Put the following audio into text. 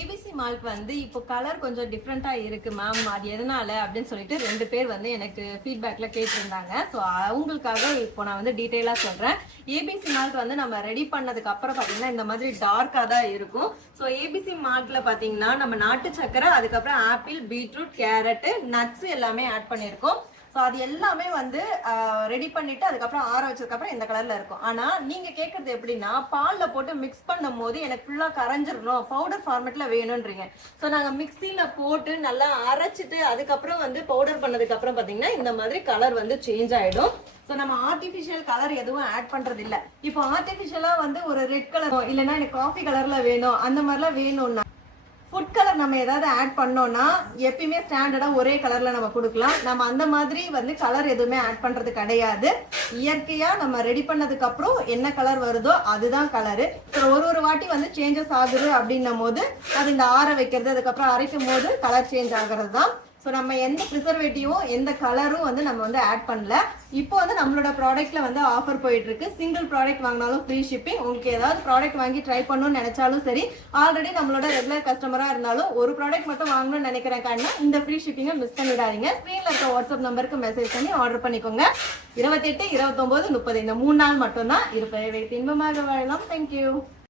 ABC malt வந்து இப்போ colour கொஞ்சம் டிஃப்ரெண்டா இருக்கு மேம், அது எதனால அப்படின்னு சொல்லிட்டு 2 பேர் வந்து எனக்கு ஃபீட்பேக்ல கேட்டிருந்தாங்க. ஸோ அவங்களுக்காக இப்போ நான் வந்து டீட்டெயிலா சொல்றேன். ஏபிசி மால்ட் வந்து நம்ம ரெடி பண்ணதுக்கு அப்புறம் பாத்தீங்கன்னா இந்த மாதிரி டார்க்கா தான் இருக்கும். ஸோ ஏபிசி மால்ட்ல பாத்தீங்கன்னா நம்ம நாட்டு சக்கரை, அதுக்கப்புறம் ஆப்பிள், பீட்ரூட், கேரட், நட்ஸ் எல்லாமே ஆட் பண்ணியிருக்கோம். ஸோ அது எல்லாமே வந்து ரெடி பண்ணிட்டு அதுக்கப்புறம் ஆற வச்சதுக்கப்புறம் இந்த கலர்ல இருக்கும். ஆனா நீங்க கேட்கறது எப்படின்னா, பால்ல போட்டு மிக்ஸ் பண்ணும் போது எனக்கு ஃபுல்லா கரைஞ்சிடணும், பவுடர் ஃபார்மேட்ல வேணும்ன்றீங்க. ஸோ நாங்க மிக்சியில போட்டு நல்லா அரைச்சிட்டு அதுக்கப்புறம் வந்து பவுடர் பண்ணதுக்கு அப்புறம் பாத்தீங்கன்னா இந்த மாதிரி கலர் வந்து சேஞ்ச் ஆயிடும். ஸோ நம்ம ஆர்டிஃபிஷியல் கலர் எதுவும் ஆட் பண்றது இல்ல. இப்போ ஆர்டிஃபிஷியலா வந்து ஒரு ரெட் கலர் இல்லைன்னா எனக்கு காஃபி கலர்ல வேணும், அந்த மாதிரிலாம் வேணும்னா ஃபுட் கலர் நம்ம ஏதாவது ஆட் பண்ணோம்னா எப்பயுமே ஸ்டாண்டர்டா ஒரே கலர்ல நம்ம கொடுக்கலாம். நம்ம அந்த மாதிரி வந்து கலர் எதுவுமே ஆட் பண்றது கிடையாது. இயற்கையா நம்ம ரெடி பண்ணதுக்கு அப்புறம் என்ன கலர் வருதோ அதுதான் கலரு. ஒரு வாட்டி வந்து சேஞ்சஸ் ஆகுது அப்படின்னும் போது அது இந்த ஆற வைக்கிறது, அதுக்கப்புறம் அரைக்கும் போது கலர் சேஞ்ச் ஆகுறது தான். ஸோ நம்ம எந்த ப்ரிசர்வேட்டிவும் எந்த கலரும் வந்து நம்ம வந்து ஆட் பண்ணல. இப்போ வந்து நம்மளோட ப்ராடக்ட்ல வந்து ஆஃபர் போயிட்டு இருக்கு. சிங்கிள் ப்ராடக்ட் வாங்கினாலும் ஃப்ரீ ஷிப்பிங். உங்களுக்கு ஏதாவது ப்ராடக்ட் வாங்கி ட்ரை பண்ணணும்னு நினைச்சாலும் சரி, ஆல்ரெடி நம்மளோட ரெகுலர் கஸ்டமரா இருந்தாலும் ஒரு ப்ராடக்ட் மட்டும் வாங்கணும்னு நினைக்கிறேன், இந்த ஃப்ரீ ஷிப்பிங்கை மிஸ் பண்ணிடாதீங்க. ஸ்க்ரீன்ல இருக்க வாட்ஸ்அப் நம்பருக்கு மெசேஜ் பண்ணி ஆர்டர் பண்ணிக்கோங்க. 28, 29, 30 இந்த 3 நாள் மட்டும்தான். இருப்பதை வைத்து இன்பமாக வாழலாம். தேங்க்யூ.